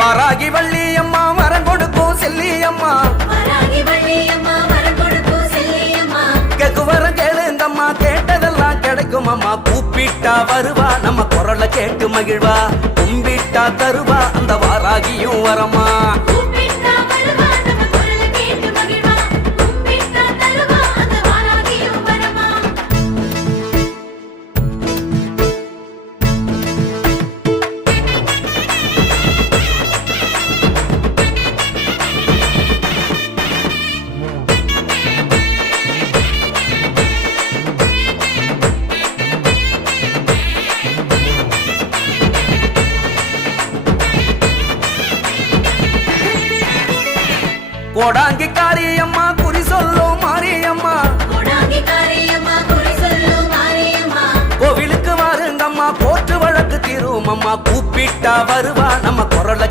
வாராகி வள்ளி அம்மா வரம் கொடுக்கும் செல்லி அம்மா கேக்கு வரம் கேளுங்கம்மா கேட்டதெல்லாம் கிடைக்கும் அம்மா கூப்பிட்டா வருவா நம்ம குரலை கேட்டு மகிழ்வா கும்பிட்டா தருவா அந்த வாராகியும் வரமா கோடாங்கி காரியம்மா குறி சொல்லும் மாரியம்மா கோவிலுக்கு வாருங்கம்மா போற்று வழக்கு தீரும் அம்மா கூப்பிட்டா வருவா நம்ம குரலை